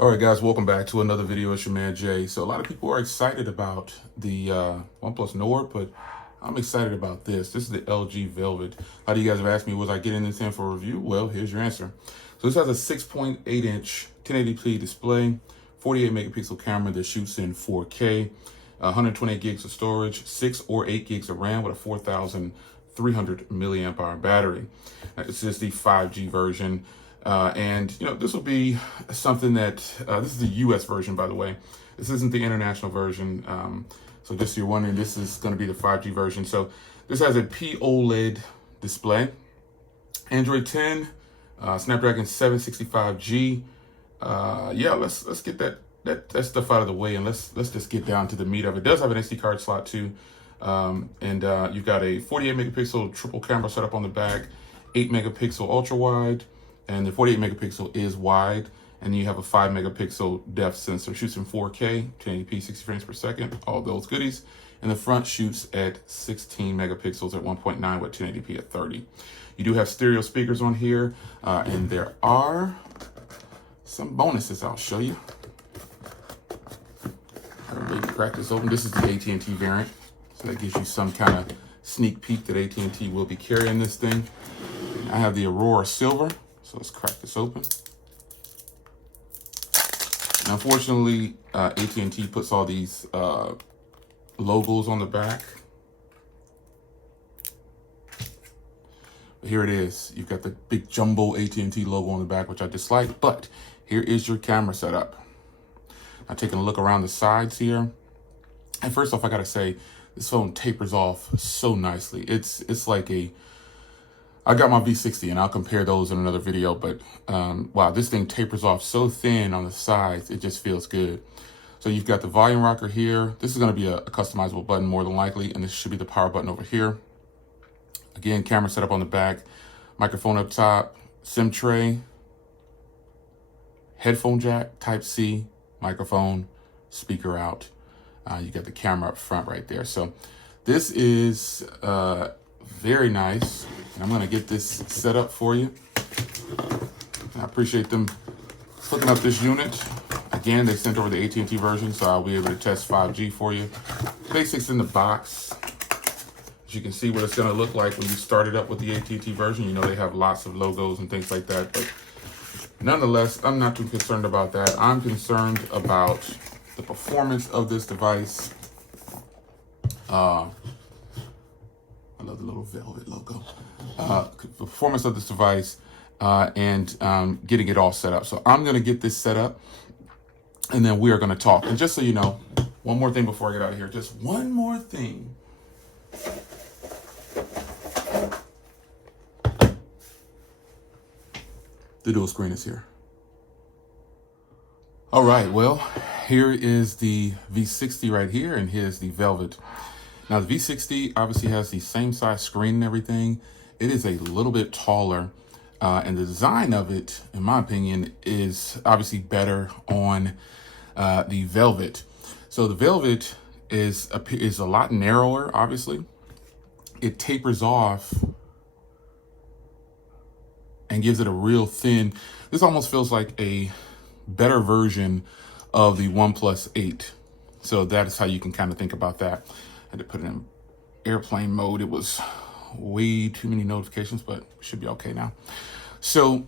All right, guys, welcome back to another video. It's your man Jay. So a lot of people are excited about the OnePlus Nord, but I'm excited about this. This is the LG Velvet. A lot of you guys have asked me, was I getting this in for review? Well, here's your answer. So this has a 6.8-inch 1080p display, 48 megapixel camera that shoots in 4K, 128 gigs of storage, 6 or 8 gigs of RAM with a 4,300 milliamp hour battery. This is the 5G version. And this will be something that this is the US version, by the way. This isn't the international version. So just so you're wondering, this is going to be the 5G version. So this has a POLED display, Android 10, Snapdragon 765G. Yeah, let's get that stuff out of the way, and let's just get down to the meat of it. It does have an SD card slot too, and you've got a 48 megapixel triple camera setup on the back, 8 megapixel ultra wide. And the 48 megapixel is wide, and you have a 5 megapixel depth sensor. Shoots in 4K, 1080p, 60 frames per second, all those goodies. And the front shoots at 16 megapixels at 1.9 with 1080p at 30. You do have stereo speakers on here, and there are some bonuses I'll show you. I'll crack this open. This is the AT&T variant, so that gives you some kind of sneak peek that AT&T will be carrying this thing. I have the Aurora Silver. So let's crack this open. And unfortunately, AT&T puts all these logos on the back. But here it is. You've got the big jumbo AT&T logo on the back, which I dislike. But here is your camera setup. Now taking a look around the sides here. And first off, I gotta say, this phone tapers off so nicely. It's like I got my V60 and I'll compare those in another video, but wow, this thing tapers off so thin on the sides, it just feels good. So you've got the volume rocker here. This is gonna be a customizable button more than likely, and this should be the power button over here. Again, camera setup on the back, microphone up top, SIM tray, headphone jack, Type-C, microphone, speaker out. You got the camera up front right there. So this is very nice. And I'm going to get this set up for you. I appreciate them hooking up this unit. Again, they sent over the AT&T version, so I'll be able to test 5G for you. Basics in the box. As you can see what it's going to look like when you start it up with the AT&T version. You know they have lots of logos and things like that. But nonetheless, I'm not too concerned about that. I'm concerned about the performance of this device. I love the little Velvet logo. The performance of this device and getting it all set up. So I'm going to get this set up, and then we are going to talk. And just so you know, one more thing before I get out of here. Just one more thing. The dual screen is here. All right, well, here is the V60 right here, and here's the Velvet. Now, the V60 obviously has the same size screen and everything. It is a little bit taller, and the design of it, in my opinion, is obviously better on the Velvet. So the Velvet is a lot narrower, obviously. It tapers off and gives it a real thin. This almost feels like a better version of the OnePlus 8. So that is how you can kind of think about that. I had to put it in airplane mode. It was way too many notifications, but it should be okay now. So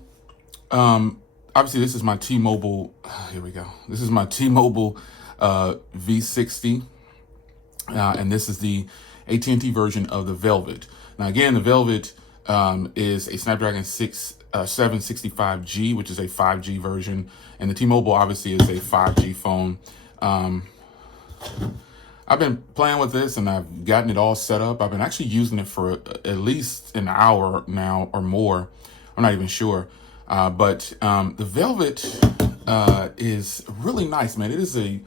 obviously this is my T-Mobile, here we go. This is my T-Mobile V60, and this is the AT&T version of the Velvet. Now again, the Velvet is a Snapdragon 765G, which is a 5G version, and the T-Mobile obviously is a 5G phone. I've been playing with this and I've gotten it all set up. I've been actually using it for at least an hour now or more. I'm not even sure. But the Velvet is really nice, man. It is a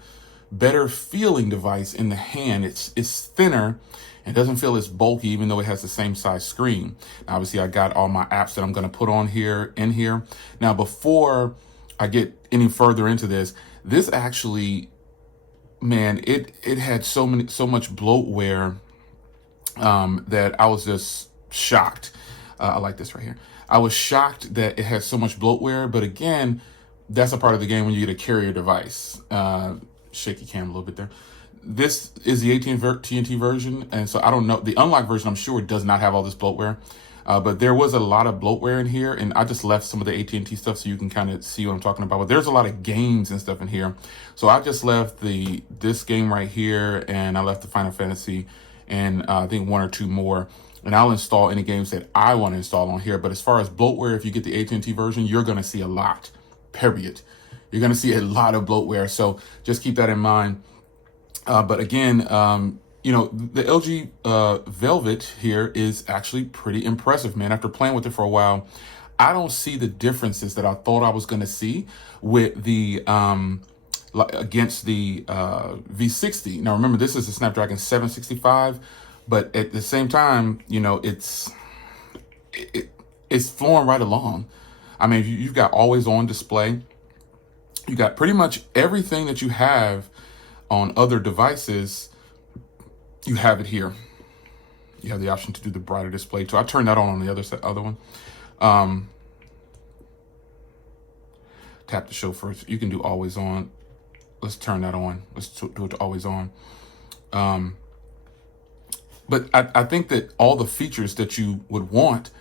better feeling device in the hand. It's thinner and doesn't feel as bulky, even though it has the same size screen. Now, obviously, I got all my apps that I'm going to put on here in here. Now, before I get any further into this actually, man, it had so much bloatware that I was just shocked. I like this right here. I was shocked that it had so much bloatware, but again, that's a part of the game when you get a carrier device. Shaky cam a little bit there. This is the AT&T version, and so I don't know. The unlocked version, I'm sure, does not have all this bloatware. But there was a lot of bloatware in here, and I just left some of the AT&T stuff so you can kind of see what I'm talking about. But there's a lot of games and stuff in here. So I just left this game right here, and I left the Final Fantasy, and I think one or two more. And I'll install any games that I want to install on here. But as far as bloatware, if you get the AT&T version, you're going to see a lot, period. You're going to see a lot of bloatware. So just keep that in mind. But again, you know, the LG Velvet here is actually pretty impressive, man. After playing with it for a while, I don't see the differences that I thought I was going to see with the against the V60. Now, remember, this is a Snapdragon 765, but at the same time, you know, it's flowing right along. I mean, you've got always on display. You got pretty much everything that you have on other devices. You have it here. You have the option to do the brighter display too. I turned that on the other one. Tap to show first. You can do always on. Let's turn that on. Let's do it to always on. But I think that all the features that you would want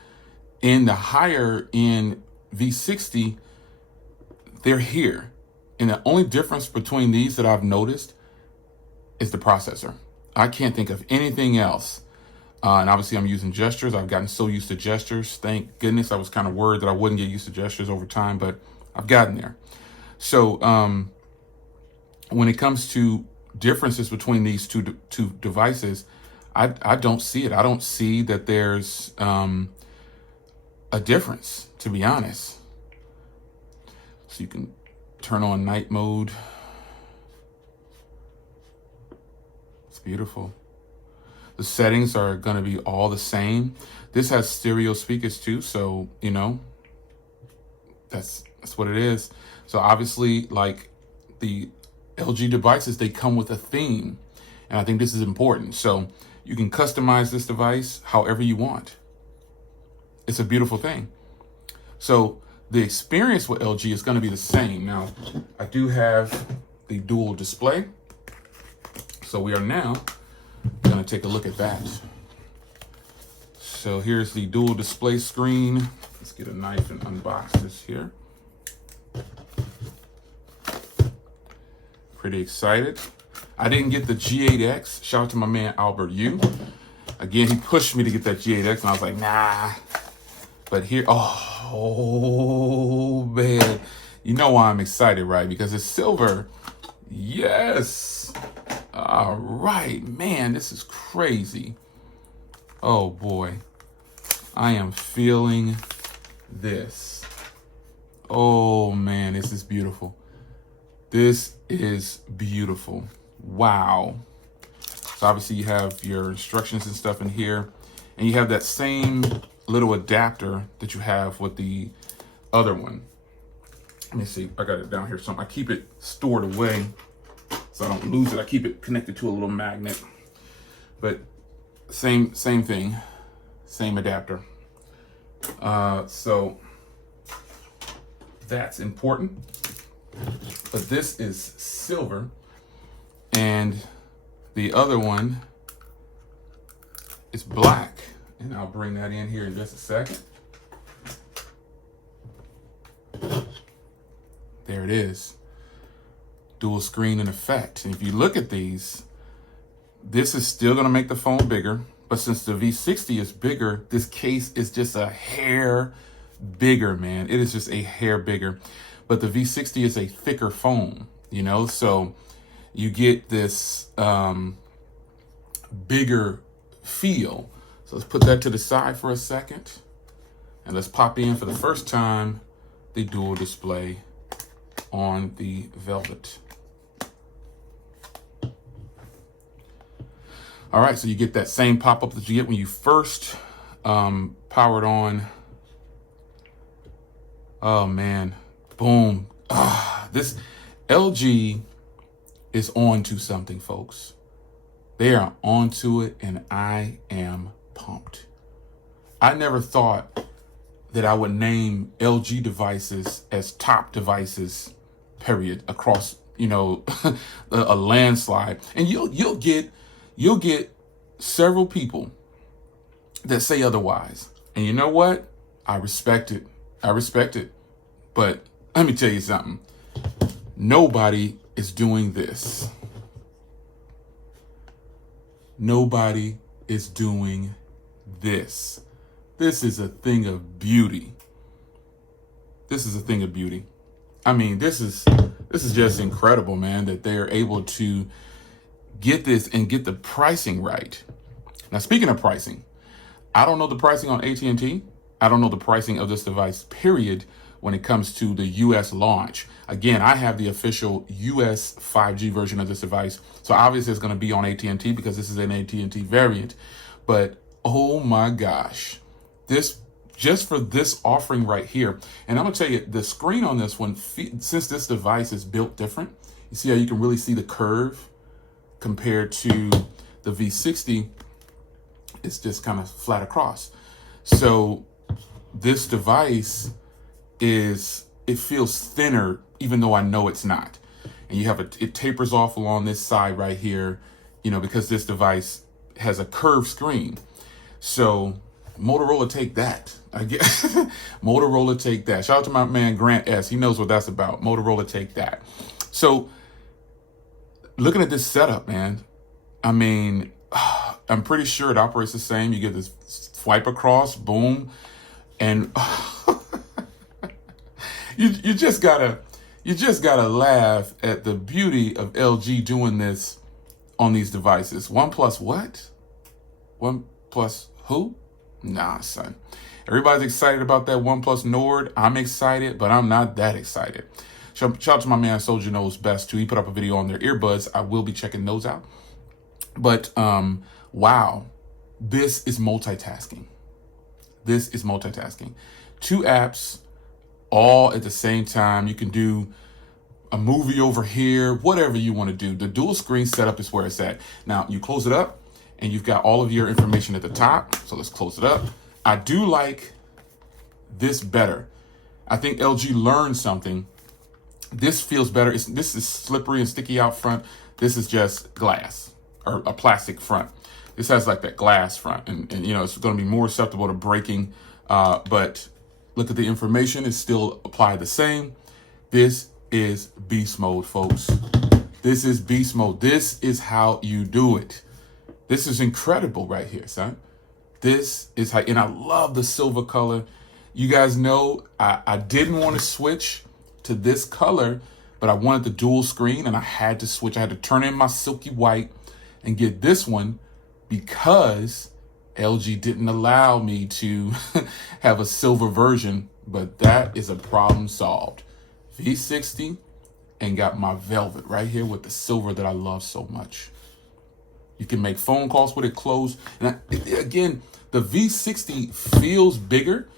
in the higher end V60, they're here. And the only difference between these that I've noticed is the processor. I can't think of anything else. And obviously I'm using gestures. I've gotten so used to gestures. Thank goodness. I was kind of worried that I wouldn't get used to gestures over time, but I've gotten there. So when it comes to differences between these two devices, I don't see it. I don't see that there's a difference, to be honest. So you can turn on night mode. It's beautiful. The settings are going to be all the same. This has stereo speakers too, so you know that's what it is. So obviously, like the LG devices, they come with a theme, and I think this is important. So you can customize this device however you want. It's a beautiful thing. So the experience with LG is going to be the same. Now, I do have the dual display. So we are now going to take a look at that. So here's the dual display screen. Let's get a knife and unbox this here. Pretty excited. I didn't get the G8X. Shout out to my man, Albert Yu. Again, he pushed me to get that G8X, and I was like, nah. But here, oh man. You know why I'm excited, right? Because it's silver. Yes. All right, man, this is crazy. Oh boy. I am feeling this. Oh man, this is beautiful. This is beautiful. Wow. So obviously you have your instructions and stuff in here, and you have that same little adapter that you have with the other one. Let me see. I got it down here. So I keep it stored away so I don't lose it. I keep it connected to a little magnet. But same thing. Same adapter. So that's important. But this is silver, and the other one is black. And I'll bring that in here in just a second. There it is. Dual screen in effect. And if you look at these, this is still going to make the phone bigger. But since the V60 is bigger, this case is just a hair bigger, man. It is just a hair bigger. But the V60 is a thicker phone, you know? So you get this bigger feel. So let's put that to the side for a second. And let's pop in for the first time the dual display on the Velvet. All right, so you get that same pop-up that you get when you first power it on. Oh man, boom. This LG is on to something, folks. They are onto it, and I am pumped. I never thought that I would name LG devices as top devices, period, across, you know, a landslide. And you'll get several people that say otherwise. And you know what? I respect it. I respect it. But let me tell you something. Nobody is doing this. Nobody is doing this. This is a thing of beauty. This is a thing of beauty. I mean, this is just incredible, man, that they're able to get this and get the pricing right. Now, speaking of pricing, I don't know the pricing on AT&T. I don't know the pricing of this device, period, when it comes to the US launch. Again, I have the official US 5G version of this device. So obviously it's going to be on AT&T because this is an AT&T variant. But oh my gosh, this just for this offering right here. And I'm going to tell you, the screen on this one, since this device is built different, you see how you can really see the curve compared to the V60. It's just kind of flat across. So this device it feels thinner, even though I know it's not. And you have it tapers off along this side right here, you know, because this device has a curved screen. So Motorola, take that. I get Motorola, take that. Shout out to my man Grant S. He knows what that's about. Motorola, take that. So looking at this setup, man, I mean, I'm pretty sure it operates the same. You get this swipe across, boom, and you just gotta laugh at the beauty of LG doing this on these devices. OnePlus what? OnePlus who? Nah, son. Everybody's excited about that OnePlus Nord. I'm excited, but I'm not that excited. Shout out to my man Soldier Knows Best too. He put up a video on their earbuds. I will be checking those out. But wow, this is multitasking. This is multitasking. 2 apps all at the same time. You can do a movie over here, whatever you want to do. The dual screen setup is where it's at. Now you close it up and you've got all of your information at the top. So let's close it up. I do like this better. I think LG learned something. This feels better. This is slippery and sticky out front. This is just glass or a plastic front. This has like that glass front, and you know, it's going to be more susceptible to breaking. But look at the information; it's still applied the same. This is beast mode, folks. This is beast mode. This is how you do it. This is incredible right here, son. This is how, and I love the silver color. You guys know I didn't want to switch to this color, but I wanted the dual screen, and I had to switch. I had to turn in my silky white and get this one because LG didn't allow me to have a silver version, but that is a problem solved. V60 and got my velvet right here with the silver that I love so much. You can make phone calls with it closed. And again, the V60 feels bigger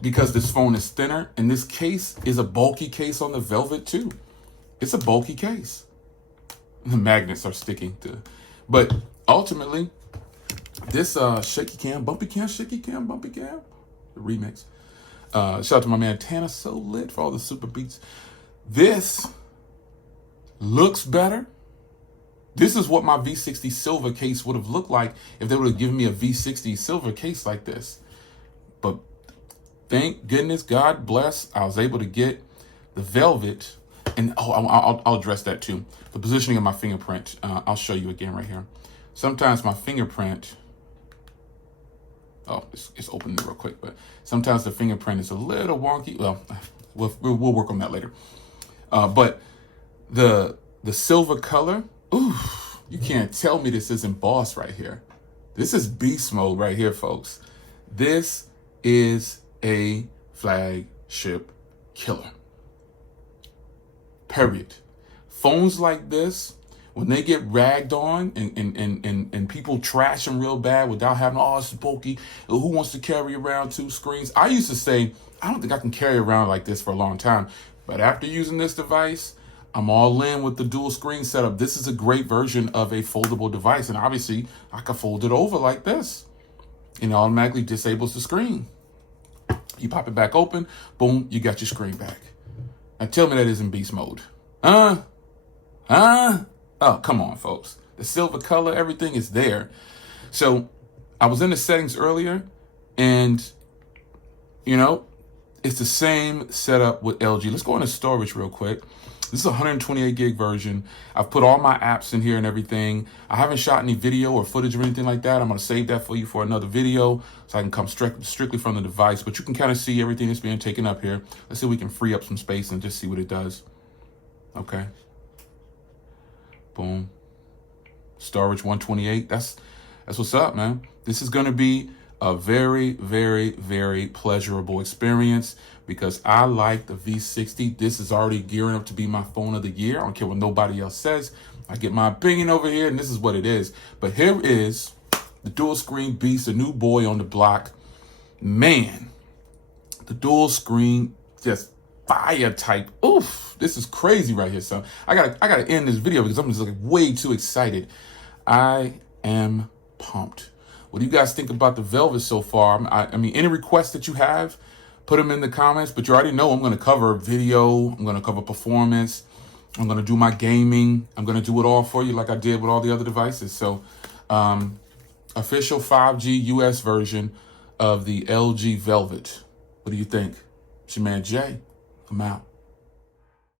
because this phone is thinner, and this case is a bulky case on the velvet too. It's a bulky case. The magnets are sticking to, but ultimately, this shaky cam, bumpy cam, shaky cam, bumpy cam, the remix. Shout out to my man Tana So Lit for all the super beats. This looks better. This is what my V60 silver case would have looked like if they would have given me a V60 silver case like this. But thank goodness, God bless, I was able to get the velvet. And I'll address that too. The positioning of my fingerprint. I'll show you again right here. Sometimes my fingerprint, it's opening real quick, but sometimes the fingerprint is a little wonky. Well, we'll work on that later. But the silver color, ooh, you can't tell me this isn't boss right here. This is beast mode right here, folks. This is a flagship killer. Period. Phones like this, when they get ragged on and people trash them real bad without having, oh, it's bulky, who wants to carry around 2 screens? I used to say, I don't think I can carry around like this for a long time. But after using this device, I'm all in with the dual screen setup. This is a great version of a foldable device. And obviously, I can fold it over like this. And it automatically disables the screen. You pop it back open, boom, you got your screen back. Now tell me that isn't beast mode. Oh, come on, folks. The silver color, everything is there. So I was in the settings earlier, and, you know, it's the same setup with LG. Let's go into storage real quick. This is a 128 gig version. I've put all my apps in here and everything. I haven't shot any video or footage or anything like that. I'm gonna save that for you for another video so I can come strictly from the device, but you can kind of see everything that's being taken up here. Let's see if we can free up some space and just see what it does. Okay. Boom. Storage 128. That's what's up, man. This is gonna be a very, very, very pleasurable experience because I like the V60. This is already gearing up to be my phone of the year. I don't care what nobody else says. I get my opinion over here, and this is what it is. But here is the dual screen beast, a new boy on the block. Man, the dual screen, just fire type. Oof, this is crazy right here, son. I gotta end this video because I'm just like way too excited. I am pumped. What do you guys think about the Velvet so far? I mean, any requests that you have, put them in the comments, but you already know I'm going to cover video. I'm going to cover performance. I'm going to do my gaming. I'm going to do it all for you like I did with all the other devices. So, official 5G US version of the LG Velvet. What do you think? It's your man Jay. I'm out.